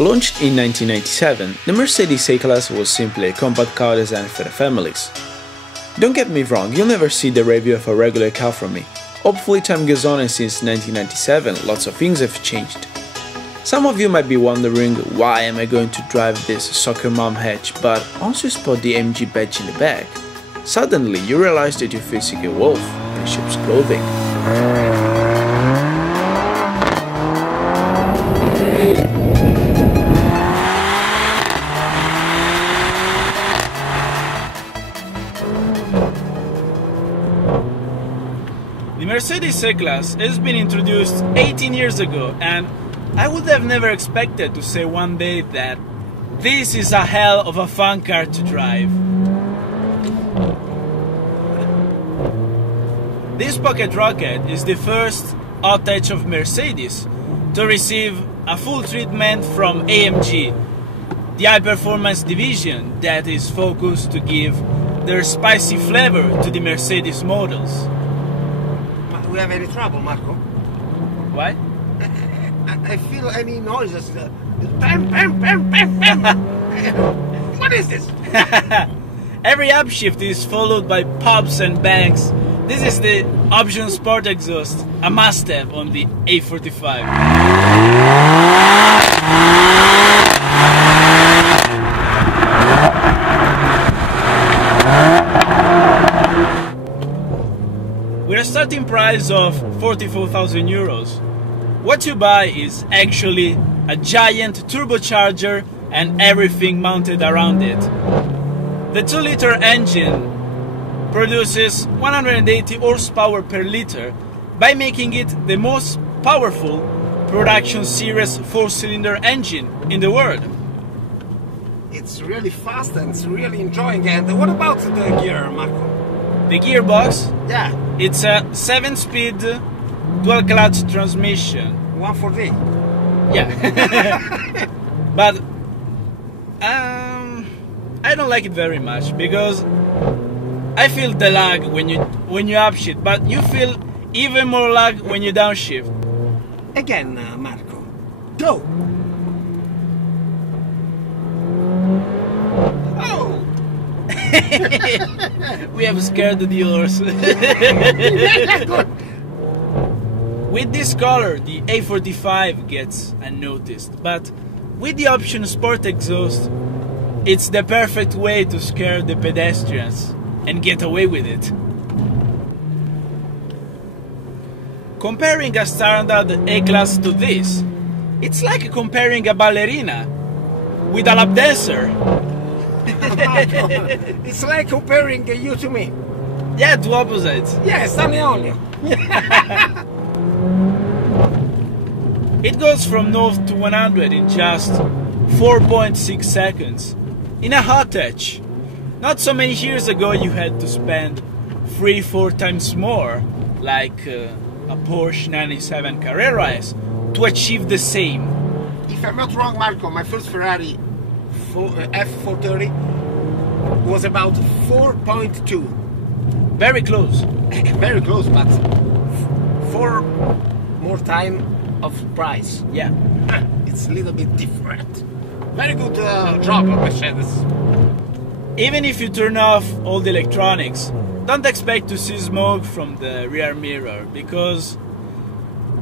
Launched in 1997, the Mercedes A-Class was simply a compact car designed for the families. Don't get me wrong, you'll never see the review of a regular car from me. Hopefully time goes on and since 1997 lots of things have changed. Some of you might be wondering why am I going to drive this soccer mom hatch, but once you spot the AMG badge in the back, suddenly you realize that you're facing a wolf in sheep's clothing. The Mercedes A-Class has been introduced 18 years ago, and I would have never expected to say one day that this is a hell of a fun car to drive. This pocket rocket is the first hot hatch of Mercedes to receive a full treatment from AMG, the high-performance division that is focused to give their spicy flavor to the Mercedes models. We have any trouble, Marco? Why? I feel any noises. Bam, bam, bam, bam, bam. What is this? Every upshift is followed by pops and bangs. This is the option sport exhaust, a must-have on the A45. With a starting price of 44,000 euros, what you buy is actually a giant turbocharger and everything mounted around it. The 2-liter engine produces 180 horsepower per liter by making it the most powerful production series 4-cylinder engine in the world. It's really fast and it's really enjoying. And what about the gear, Marco? The gearbox? Yeah. It's a 7-speed dual-clutch transmission. 140. Yeah. But I don't like it very much because I feel the lag when you upshift, but you feel even more lag when you downshift. Again, Marco. Go! Oh! We have scared the horse. With this color, the A45 gets unnoticed, but with the option Sport exhaust, it's the perfect way to scare the pedestrians and get away with it. Comparing a standard A-Class to this, it's like comparing a ballerina with a lap dancer. It's like comparing you to me. Yeah, two opposites. Yes, only. It goes from 0 to 100 in just 4.6 seconds in a hot hatch. Not so many years ago you had to spend 3-4 times more, like a Porsche 997 Carrera S, to achieve the same. If I'm not wrong, Marco, my first Ferrari F430 was about 4.2. Very close. Very close, but 4 more time of price. Yeah. It's a little bit different. Very good job, Mercedes. Even if you turn off all the electronics, don't expect to see smoke from the rear mirror, because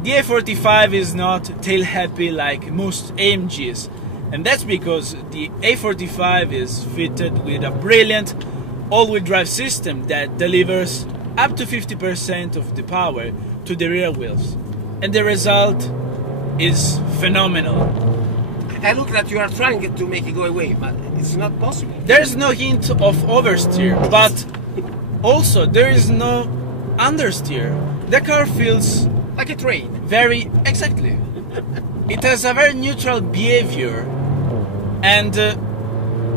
the A45 is not tail happy like most AMGs, and that's because the A45 is fitted with a brilliant all-wheel drive system that delivers up to 50% of the power to the rear wheels, and the result is phenomenal. I look that you are trying to make it go away, but it's not possible. There's no hint of oversteer, but also there is no understeer. The car feels like a train. Very exactly. It has a very neutral behavior, and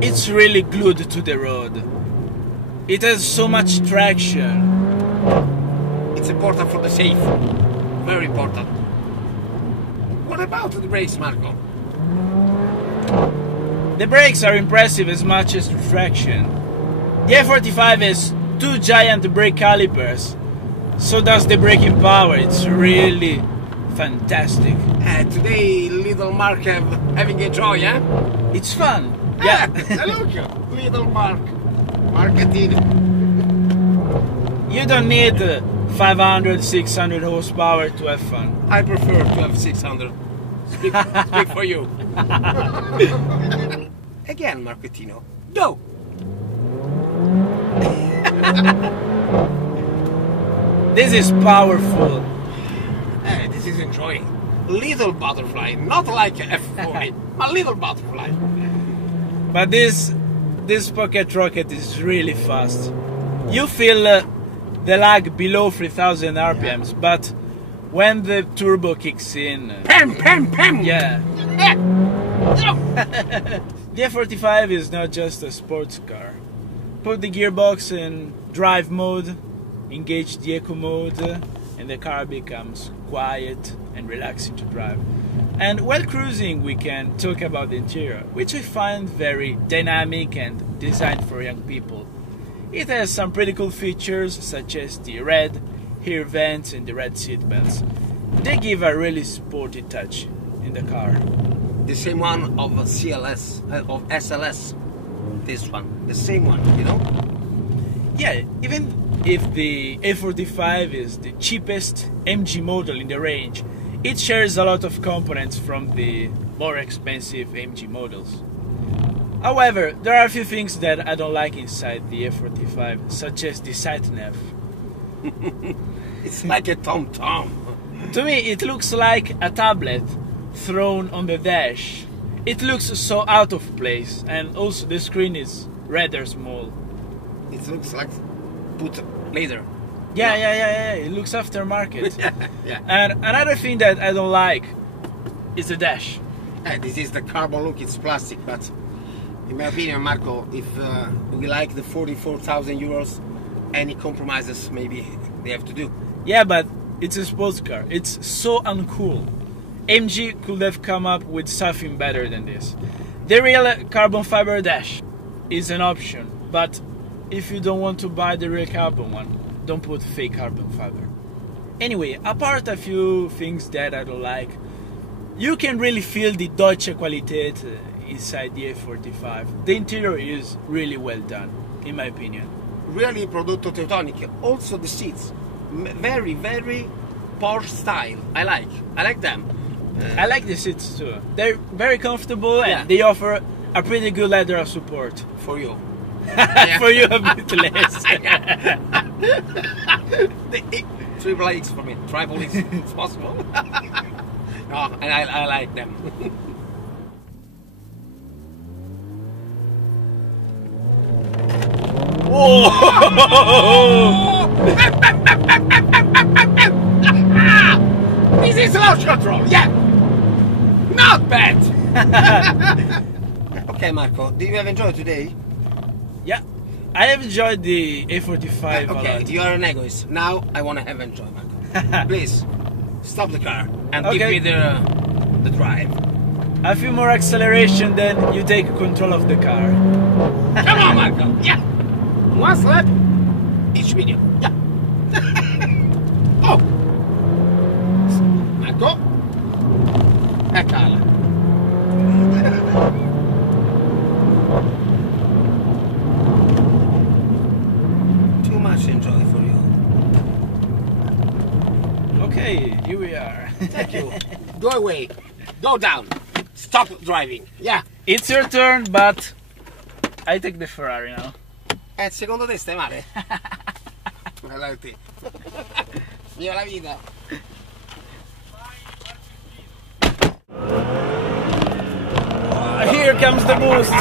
it's really glued to the road. It has so much traction. It's important for the safe. Very important. What about the brakes, Marco? The brakes are impressive as much as the traction. The A45 has 2 giant brake calipers, so does the braking power. It's really fantastic. Today, little Mark having a joy, eh? It's fun. Yeah. Look, little Mark. Marketing. You don't need 500, 600 horsepower to have fun. I prefer to have 600. Speak for you. Again, Markettino. Go! This is powerful. This is enjoying. Little butterfly, not like F40, a little butterfly. But this pocket rocket is really fast. You feel the lag below 3000 RPMs, but when the turbo kicks in... Pam, pam, pam! Yeah. The A45 is not just a sports car. Put the gearbox in drive mode, engage the eco mode, and the car becomes quiet and relaxing to drive. And while cruising, we can talk about the interior, which I find very dynamic and designed for young people. It has some pretty cool features, such as the red rear vents and the red seat belts. They give a really sporty touch in the car. The same one of CLS, of SLS. This one, the same one, you know? Yeah, even if the A45 is the cheapest MG model in the range, it shares a lot of components from the more expensive MG models. However, there are a few things that I don't like inside the A45, such as the sat-nav. It's like a tom-tom. To me, it looks like a tablet thrown on the dash. It looks so out of place, and also the screen is rather small. It looks like put later. Yeah. It looks aftermarket. Yeah. And another thing that I don't like is the dash. This is the carbon look, it's plastic, but in my opinion, Marco, if we like the 44,000 euros, any compromises maybe they have to do. Yeah, but it's a sports car. It's so uncool. MG could have come up with something better than this. The real carbon fiber dash is an option, but if you don't want to buy the real carbon one, don't put fake carbon fiber. Anyway, apart a few things that I don't like, you can really feel the Deutsche Qualität inside the A45. The interior is really well done, in my opinion. Really prodotto teutonic. Also the seats, very, very Porsche style. I like them. I like the seats too. They're very comfortable and they offer a pretty good leather support. For you. For you a bit less. Triple X for me. Triple X. It's possible. No, and I like them. Whoa! This is launch control, yeah! Not bad! Okay, Marco, did you have enjoyed today? Yeah, I have enjoyed the A45 a okay, lot. you are an egoist. Now I want to have enjoy, Marco. Please, stop the car and give me the drive. A few more acceleration, then you take control of the car. Come on, Marco! Yeah! One slap each video. Yeah! Oh! Marco! E cala. Too much enjoy for you. Okay, here we are. Thank you. Go away. Go down. Stop driving. Yeah. It's your turn, but I take the Ferrari now. Secondotestomale. Guarda te. Viva la vita. Here comes the boost.